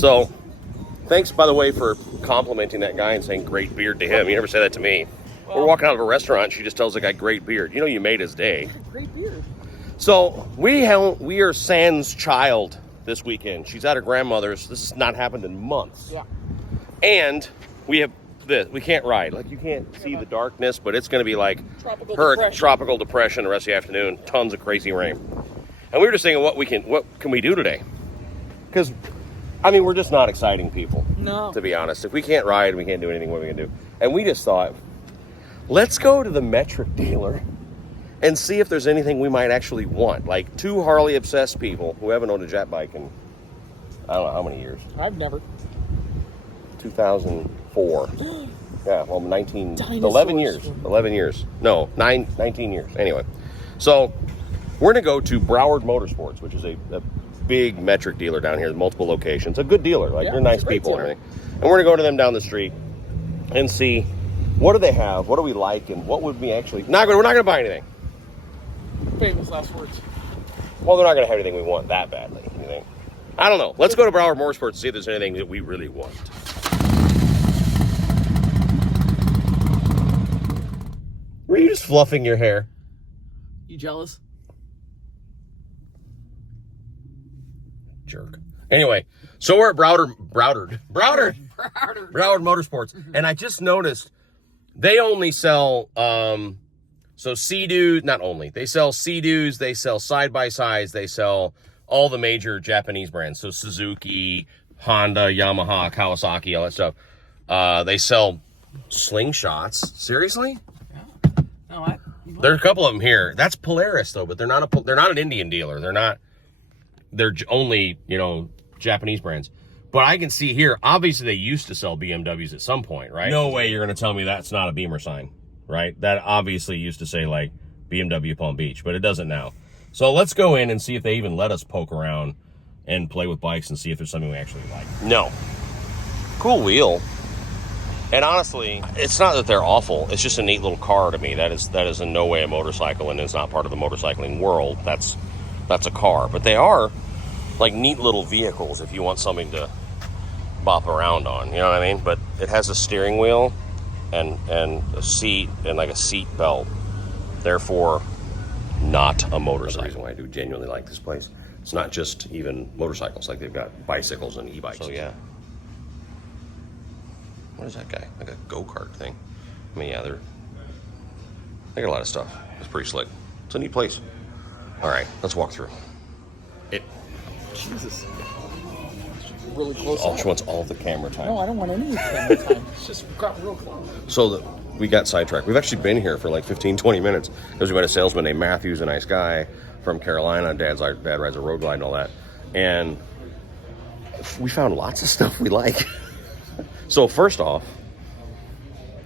So, thanks, by the way, for complimenting that guy and saying great beard to him. You never say that to me. We're walking out of a restaurant. She just tells the guy great beard. You know, you made his day. Great beard. So we are Sans child this weekend. She's at her grandmother's. This has not happened in months. Yeah. And we have this. We can't ride. Like, you can't see the darkness, but it's going to be like tropical depression the rest of the afternoon. Tons of crazy rain. And we were just thinking, what can we do today? Because, I mean, we're just not exciting people. No. To be honest, if we can't ride and we can't do anything, what are we going to do? And we just thought, let's go to the metric dealer and see if there's anything we might actually want. Like, two Harley obsessed people who haven't owned a jet bike in, I don't know how many years. I've never. 2004. Yeah, well, 11 years. 11 years. No, 19 years. Anyway, so we're going to go to Broward Motorsports, which is a big metric dealer down here with multiple locations. A good dealer. Like, they're nice people and everything. And we're going to go to them down the street and see what do they have, what do we like, and what would we actually... we're not going to buy anything. Famous last words. Well, they're not going to have anything we want that badly. You think? I don't know. Let's go to Broward Motorsports and see if there's anything that we really want. Were you just fluffing your hair? You jealous? Jerk. Anyway, so we're at Broward Motorsports, and I just noticed they only sell so Sea-Doos, not only. They sell Sea-Doos, they sell side-by-sides, they sell all the major Japanese brands. So Suzuki, Honda, Yamaha, Kawasaki, all that stuff. They sell slingshots. Seriously? Yeah. No, there's a couple of them here. That's Polaris though, but they're not an Indian dealer. They're only, Japanese brands. But I can see here, obviously they used to sell BMWs at some point, right? No way you're going to tell me that's not a Beamer sign. Right? That obviously used to say, like, BMW Palm Beach, but it doesn't now. So let's go in and see if they even let us poke around and play with bikes and see if there's something we actually like. No. Cool wheel. And honestly, it's not that they're awful. It's just a neat little car to me. That is in no way a motorcycle, and it's not part of the motorcycling world. That's a car. But they are, like, neat little vehicles if you want something to bop around on. You know what I mean? But it has a steering wheel and a seat and like a seat belt, therefore not a motorcycle. That's the reason why I do genuinely like this place. It's not just even motorcycles, like they've got bicycles and e-bikes. So yeah. What is that guy? Like a go-kart thing. I mean, yeah, they got a lot of stuff. It's pretty slick. It's a neat place. All right, let's walk through it. Jesus. Really close. She wants all the camera time. No, I don't want any camera time. It's just got real close. So we got sidetracked. We've actually been here for like 15, 20 minutes because we met a salesman named Matthews, a nice guy from Carolina. Dad rides a road glide and all that. And we found lots of stuff we like. So first off,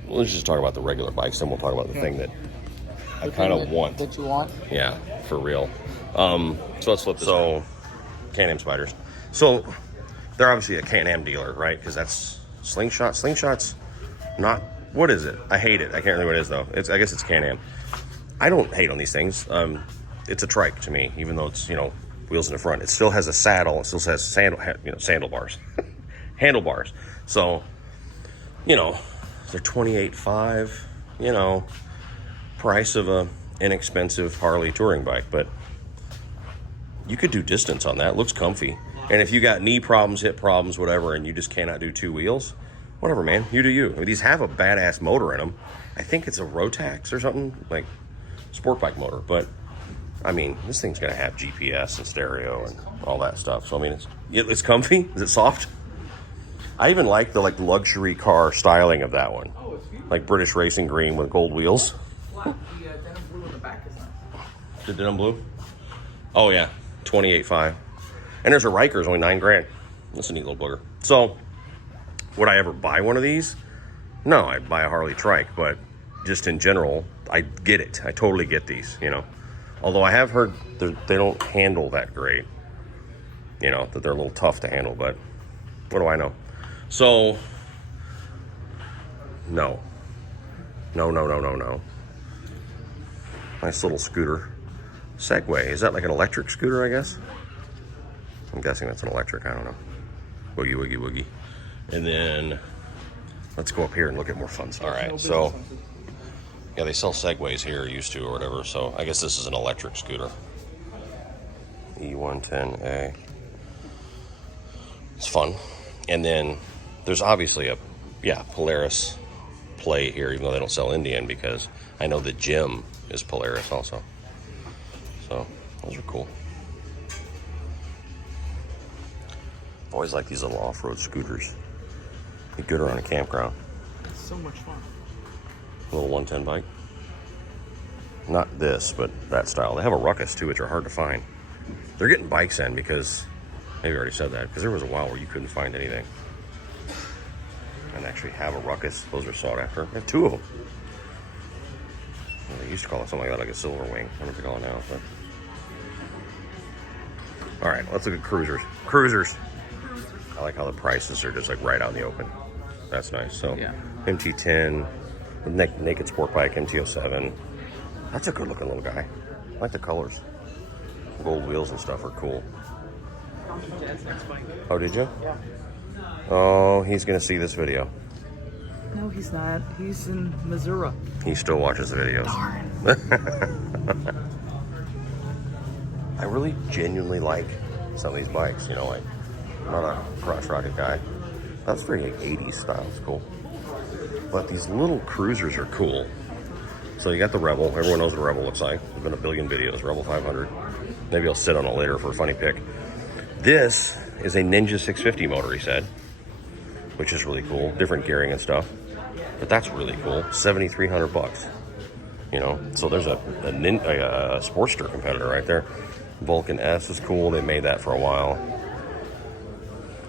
let's just talk about the regular bikes, then we'll talk about the thing that I kind of want. That you want? Yeah, for real. So let's flip this. So, Can-Am Spyders. So they're obviously a Can-Am dealer, right? Because that's Slingshot. Slingshot's not, what is it? I hate it. I can't remember what it is, though. I guess it's Can-Am. I don't hate on these things. It's a trike to me, even though it's, wheels in the front. It still has a saddle. It still has sandalbars. Handlebars. So, they're $28,500, price of a inexpensive Harley touring bike, but you could do distance on that. It looks comfy. And if you got knee problems, hip problems, whatever, and you just cannot do two wheels, whatever, man. You do you. I mean, these have a badass motor in them. I think it's a Rotax or something, like sport bike motor. But, I mean, this thing's going to have GPS and stereo and all that stuff. So, I mean, it's comfy. Is it soft? I even like the luxury car styling of that one. Like British Racing Green with gold wheels. Black. The denim blue in the back is nice. The denim blue? Oh, yeah. $28,500. And there's a Riker's only $9,000. That's a neat little booger. So, would I ever buy one of these? No, I'd buy a Harley trike, but just in general, I get it. I totally get these, Although I have heard they don't handle that great. That they're a little tough to handle, but what do I know? So, no. No. Nice little scooter. Segway. Is that like an electric scooter, I guess? I'm guessing that's an electric. I don't know. Woogie, woogie, woogie. And then let's go up here and look at more fun stuff. All right, so yeah, they sell Segways here, used to, or whatever. So I guess this is an electric scooter. E110A. It's fun. And then there's obviously a, Polaris play here, even though they don't sell Indian, because I know the gym is Polaris also. So those are cool. Always like these little off-road scooters. Be good around a campground. It's so much fun. A little 110 bike. Not this, but that style. They have a Ruckus too, which are hard to find. They're getting bikes in because, maybe I already said that, because there was a while where you couldn't find anything. And actually have a Ruckus. Those are sought after. They have two of them. Well, they used to call it something like that, like a Silver Wing. I don't know what they call it now. But... All right, let's look at cruisers. Cruisers. I like how the prices are just like right out in the open. That's nice. So Yeah. MT10, Naked Sport Bike, MT07. That's a good looking little guy. I like the colors. Gold wheels and stuff are cool. Dad's next bike. Oh, did you? Yeah. Oh, he's going to see this video. No, he's not. He's in Missouri. He still watches the videos. Darn. I really genuinely like some of these bikes, you know, like, I'm not a crotch rocket guy. That's very 80s style, it's cool. But these little cruisers are cool. So you got the Rebel. Everyone knows what a Rebel looks like. There's been a billion videos, Rebel 500. Maybe I'll sit on it later for a funny pick. This is a Ninja 650 motor, he said, which is really cool. Different gearing and stuff. But that's really cool. $7,300. You know, so there's a Sportster competitor right there. Vulcan S is cool. They made that for a while.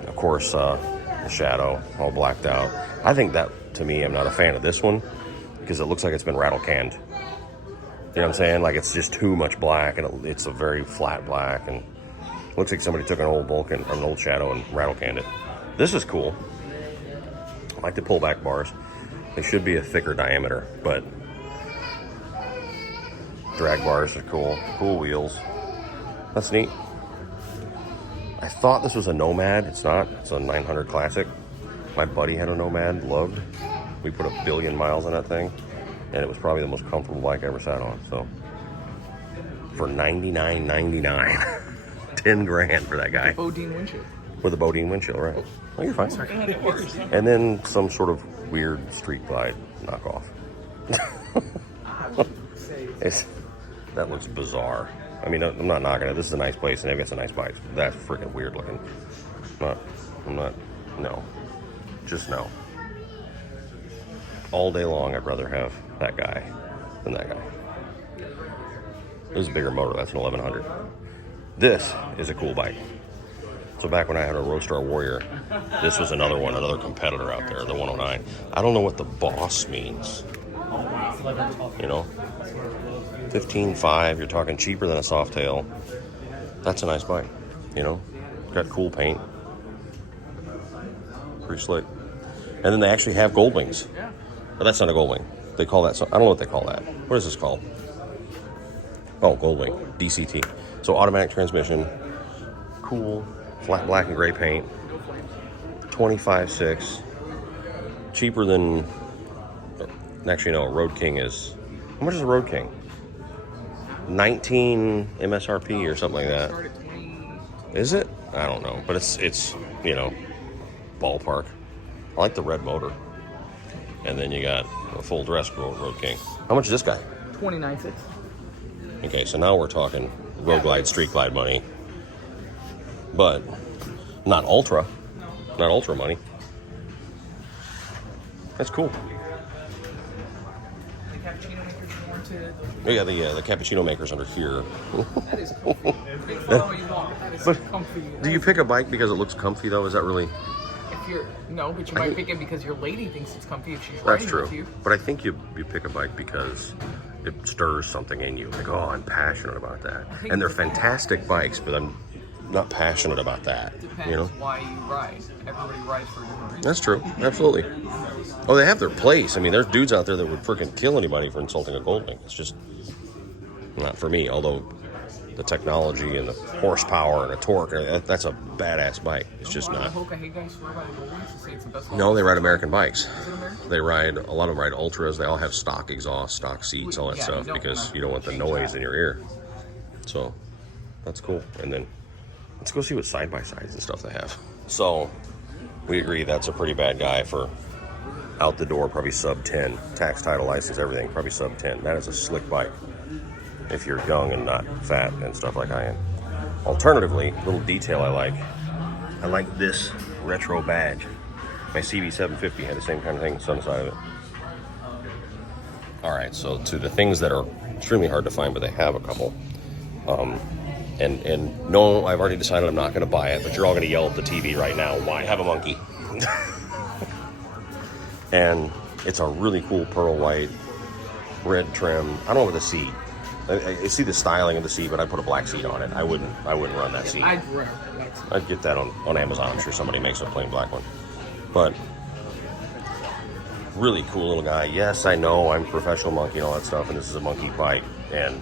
Of course, the Shadow, all blacked out. I think that, to me, I'm not a fan of this one because it looks like it's been rattle canned. You know what I'm saying? Like it's just too much black, and it's a very flat black, and it looks like somebody took an old Vulcan or an old Shadow and rattle canned it. This is cool. I like the pullback bars. They should be a thicker diameter, but drag bars are cool. Cool wheels. That's neat. I thought this was a Nomad. It's not. It's a 900 Classic. My buddy had a Nomad, loved. We put 1 billion miles on that thing, and it was probably the most comfortable bike I ever sat on. So for $99.99, 10 grand for that guy. Bodine windshield. With a Bodine windshield, right? Oh, you're fine. It works. And then some sort of weird Street Glide knockoff. I would say That looks bizarre. I mean, I'm not knocking it. This is a nice place, and they've got some nice bikes. That's freaking weird looking. No. Just no. All day long, I'd rather have that guy than that guy. This is a bigger motor. That's an 1100. This is a cool bike. So back when I had a Roadstar Warrior, this was another one, another competitor out there, the 109. I don't know what the Boss means. You know? 15.5, you're talking cheaper than a Softail. That's a nice bike, you know? Got cool paint. Pretty slick. And then they actually have gold wings. Yeah. But that's not a gold wing. They call that, I don't know what they call that. What is this called? Oh, gold wing, DCT. So automatic transmission, cool, flat black and gray paint, 25.6, cheaper than, actually no, Road King is, how much is a Road King? 19 MSRP or something like that. Is it? I don't know, but it's you know, ballpark. I like the red motor. And then you got a full dress Road King. How much is this guy? 29.6. Okay, so now we're talking Road Glide, Street Glide money. But not ultra. Not ultra money. That's cool. The cappuccino makers warranted. Oh yeah, the cappuccino maker's under here. That is comfy. Make fun all you want. That is But comfy. do you pick a bike because it looks comfy though? Is that really? No, but you might pick it because your lady thinks it's comfy if she's That's riding true. with you. But I think you pick a bike because it stirs something in you. Like, oh, I'm passionate about that. And they're fantastic bikes, but I'm not passionate about that. Depends You know? why you ride. Everybody rides for a different reason. That's true. Absolutely. Oh, they have their place. I mean, there's dudes out there that would freaking kill anybody for insulting a Goldwing. It's just not for me. Although the technology and the horsepower and the torque. That's a badass bike. It's just not. No, they ride American bikes. They ride, a lot of them ride Ultras. They all have stock exhaust, stock seats, all that stuff, because you don't want the noise in your ear. So that's cool. And then let's go see what side-by-sides and stuff they have. So we agree that's a pretty bad guy for out the door, probably sub 10. Tax, title, license, everything, probably sub 10. That is a slick bike if you're young and not fat and stuff like I am. Alternatively, little detail I like this retro badge. My CB750 had the same kind of thing on the side of it. All right, so to the things that are extremely hard to find, but they have a couple. And no, I've already decided I'm not going to buy it, but you're all going to yell at the TV right now, why have a monkey? And it's a really cool pearl white, red trim. I don't know what the seat. I see the styling of the seat, but I put a black seat on it. I wouldn't run that seat. I'd get that on Amazon. I'm sure somebody makes a plain black one. But really cool little guy. Yes, I know I'm professional monkey and all that stuff, and this is a monkey bike, and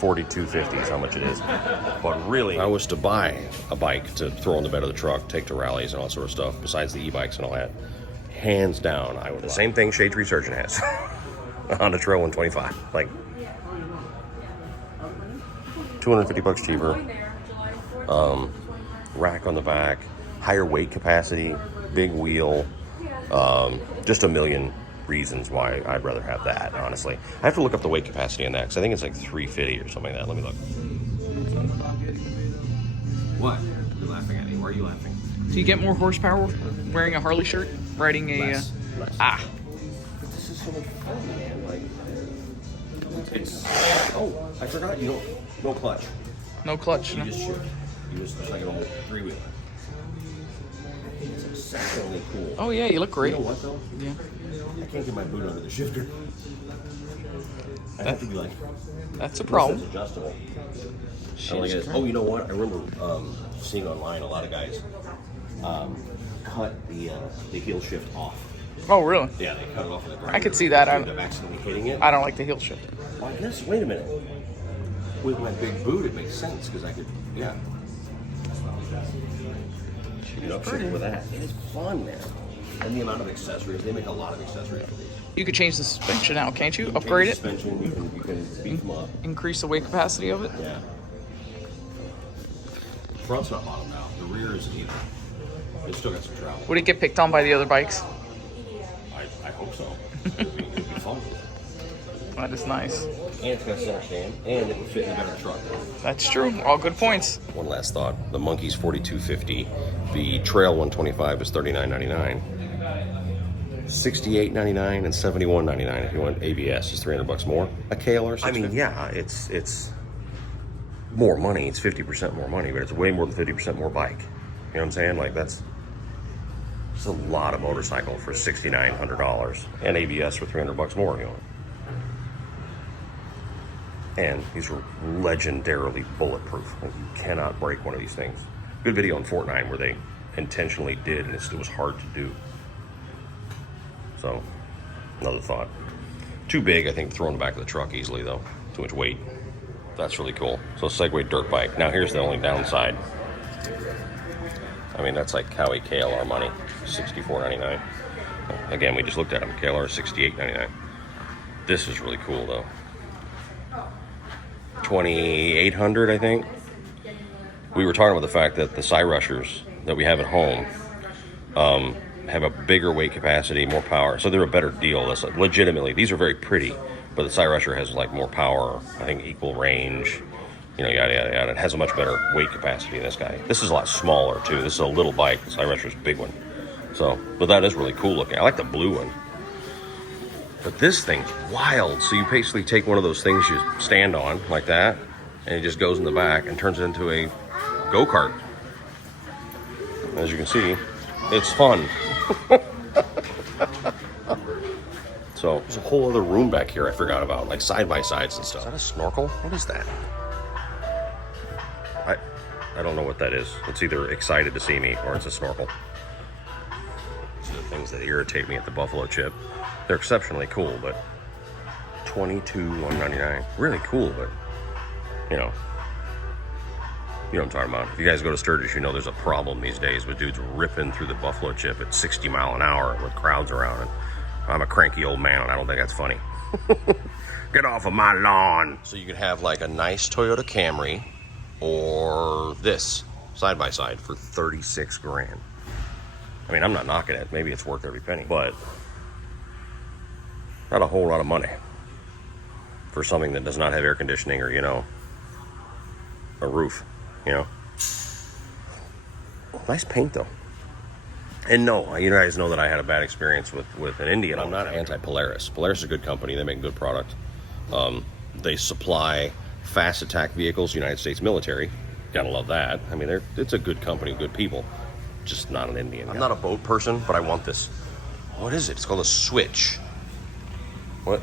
$42.50 is how much it is. But really, if I was to buy a bike to throw in the bed of the truck, take to rallies and all that sort of stuff, besides the e-bikes and all that, hands down, I would. The same thing Shade Tree Surgeon has. Honda Trail 125. Like, $250 cheaper. Rack on the back, higher weight capacity, big wheel. Just a million reasons why I'd rather have that, honestly. I have to look up the weight capacity on that, because I think it's like 350 or something like that. Let me look. What? You're laughing at me. Why are you laughing? Do you get more horsepower wearing a Harley shirt? Riding a... Less. Ah. But this is so much fun, man. Like, it's... Oh, I forgot. You don't... No clutch. No clutch. You No. just shift. You just like an old three-wheeler. It's exceptionally cool. Oh, yeah, you look great. You know what, though? Yeah. I can't get my boot under the shifter. I have to be like... That's a problem. It's adjustable. I like it. Oh, you know what? I remember seeing online a lot of guys cut the heel shift off. Oh, really? Yeah, they cut it off of the grinder. I could see that. I'm accidentally hitting it. I don't like the heel shift. Well, I guess, wait a minute. With my big boot, it makes sense, because I could, yeah. You know, pretty. with that. It is fun, man. And the amount of accessories, they make a lot of accessories for these. You could change the suspension out, can't you? Upgrade it? Suspension, you can beef them up. Increase the weight capacity of it? Yeah. The front's not bottomed out. The rear isn't either. It's still got some travel. Would it get picked on by the other bikes? I hope so. It'd be fun. That is nice. And it's got a center stand, and it would fit in a better truck. That's true. All good points. One last thought. The Monkey's $42.50. The Trail 125 is $39.99. $68.99 and $71.99 if you want ABS. It's $300 more. A KLR. I mean, yeah, it's more money. It's 50% more money, but it's way more than 50% more bike. You know what I'm saying? Like, that's a lot of motorcycle for $6,900 and ABS for $300 more. You know. And these were legendarily bulletproof. Like, you cannot break one of these things. Good video on Fortnite where they intentionally did, and it was hard to do. So, another thought. Too big, I think, to throw in the back of the truck easily, though. Too much weight. That's really cool. So, Segway dirt bike. Now, here's the only downside. I mean, that's like Cowie KLR money. $64.99. Again, we just looked at them. KLR $68.99. This is really cool, though. $2,800, I think. We were talking about the fact that the side rushers that we have at home have a bigger weight capacity, more power, so they're a better deal. That's like, legitimately, these are very pretty, but the side rusher has like more power, I think equal range, you know, yada yada yada. It has a much better weight capacity than this guy. This is a lot smaller too. This is a little bike. The side rusher's a big one. So, but that is really cool looking. I like the blue one. But this thing's wild. So you basically take one of those things you stand on like that, and it just goes in the back and turns it into a go-kart. As you can see, it's fun. So there's a whole other room back here I forgot about, like side-by-sides and stuff. Is that a snorkel? What is that? I don't know what that is. It's either excited to see me or it's a snorkel. These are the things that irritate me at the Buffalo Chip. They're exceptionally cool, but $22.99. Really cool, but, you know, You know what I'm talking about. If you guys go to Sturgis, you know there's a problem these days with dudes ripping through the buffalo chip at 60 mile an hour with crowds around it. I'm a cranky old man, and I don't think that's funny. Get off of my lawn. So you could have like a nice Toyota Camry or this side by side for 36 grand. I mean, I'm not knocking it. Maybe it's worth every penny, but not a whole lot of money for something that does not have air conditioning or, you know, a roof, you know. Nice paint though. And no, you guys know that I had a bad experience with an Indian. I'm not anti-Polaris. Polaris is a good company. They make a good product. They supply fast attack vehicles, United States military. Gotta love that. I mean, it's a good company, good people. Just not an Indian. I'm not a boat person, but I want this. What is it? It's called a Switch. What?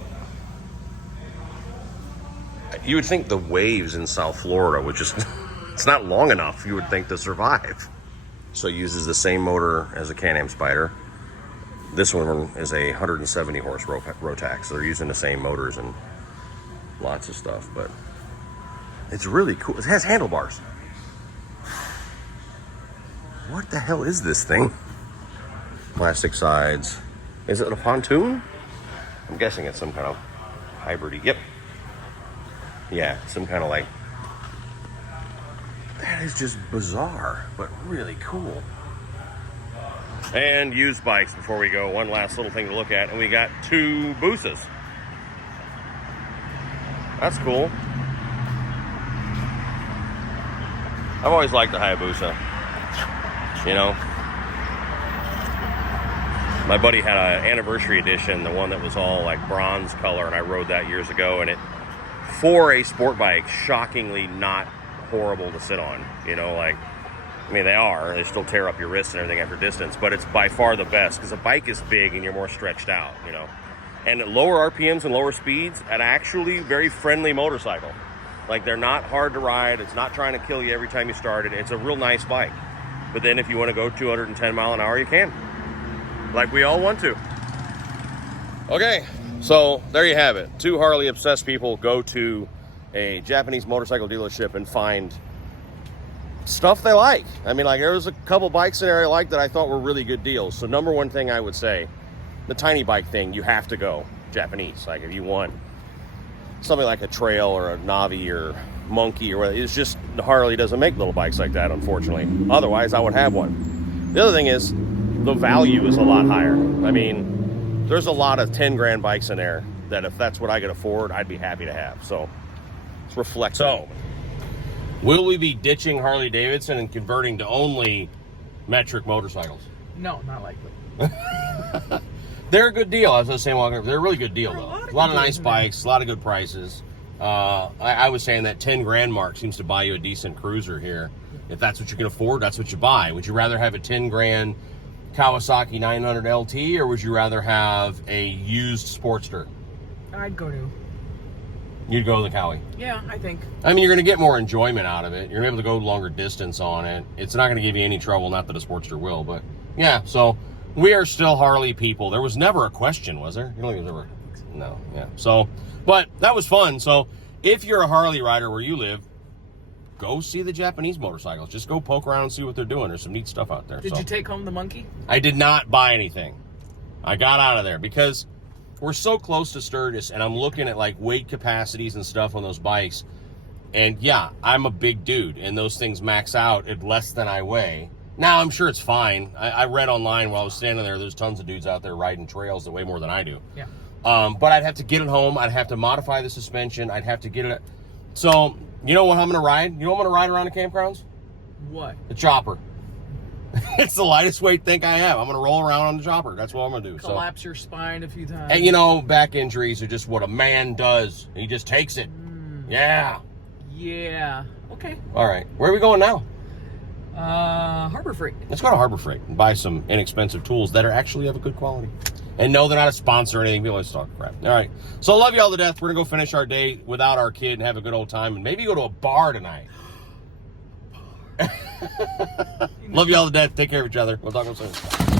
You would think the waves in South Florida would just... it's not long enough, you would think, to survive. So it uses the same motor as a Can-Am Spyder. This one is a 170 horse Rotax, so they're using the same motors and lots of stuff, but it's really cool. It has handlebars. What the hell is this thing? Plastic sides. Is it a pontoon? I'm guessing it's some kind of hybrid. Yep. Yeah, some kind of like... That is just bizarre, but really cool. And used bikes before we go. One last little thing to look at. And we got 2 Busas. That's cool. I've always liked the Hayabusa. You know? My buddy had an anniversary edition, the one that was all like bronze color, and I rode that years ago. And it, for a sport bike, shockingly not horrible to sit on. You know, like, I mean, they still tear up your wrists and everything after distance, but it's by far the best because a bike is big and you're more stretched out, you know. And at lower RPMs and lower speeds, an actually very friendly motorcycle. Like, they're not hard to ride. It's not trying to kill you every time you start it. It's a real nice bike. But then if you want to go 210 mile an hour, you can. Like we all want to. Okay, so there you have it. 2 Harley obsessed people go to a Japanese motorcycle dealership and find stuff they like. I mean, like, there was a couple bikes in there I liked that I thought were really good deals. So number one thing I would say, the tiny bike thing, you have to go Japanese. Like, if you want something like a Trail or a Navi or Monkey or whatever, it's just Harley doesn't make little bikes like that, unfortunately. Otherwise, I would have one. The other thing is, the value is a lot higher. I mean, there's a lot of 10 grand bikes in there that if that's what I could afford, I'd be happy to have. So it's reflect. So, will we be ditching Harley Davidson and converting to only metric motorcycles? No, not likely. They're a good deal. As I was saying, they're a really good deal, though. A lot of nice bikes, a lot of good prices. I was saying that 10 grand mark seems to buy you a decent cruiser here. If that's what you can afford, that's what you buy. Would you rather have a 10 grand Kawasaki 900 LT, or would you rather have a used Sportster? I'd go to. You'd go to the Cowie. Yeah, I think. I mean, you're going to get more enjoyment out of it. You're going to be able to go longer distance on it. It's not going to give you any trouble, not that a Sportster will, but yeah, so we are still Harley people. There was never a question, was there? You don't think there was ever? No, yeah. So, but that was fun. So if you're a Harley rider where you live, go see the Japanese motorcycles. Just go poke around and see what they're doing. There's some neat stuff out there. Did you take home the Monkey? I did not buy anything. I got out of there because we're so close to Sturgis, and I'm looking at like weight capacities and stuff on those bikes. And yeah, I'm a big dude, and those things max out at less than I weigh. Now, I'm sure it's fine. I read online while I was standing there, there's tons of dudes out there riding trails that weigh more than I do. Yeah. But I'd have to get it home. I'd have to modify the suspension. I'd have to get it. So, you know what I'm going to ride? You know what I'm going to ride around the campgrounds? What? The chopper. It's the lightest weight thing I have. I'm going to roll around on the chopper. That's what I'm going to do. Collapse your spine a few times. And, you know, back injuries are just what a man does. He just takes it. Yeah. Yeah. Okay. All right. Where are we going now? Harbor Freight. Let's go to Harbor Freight and buy some inexpensive tools that are actually of a good quality. And no, they're not a sponsor or anything. People always talk crap. All right. So love you all to death. We're going to go finish our day without our kid and have a good old time. And maybe go to a bar tonight. Love you all to death. Take care of each other. We'll talk to you soon.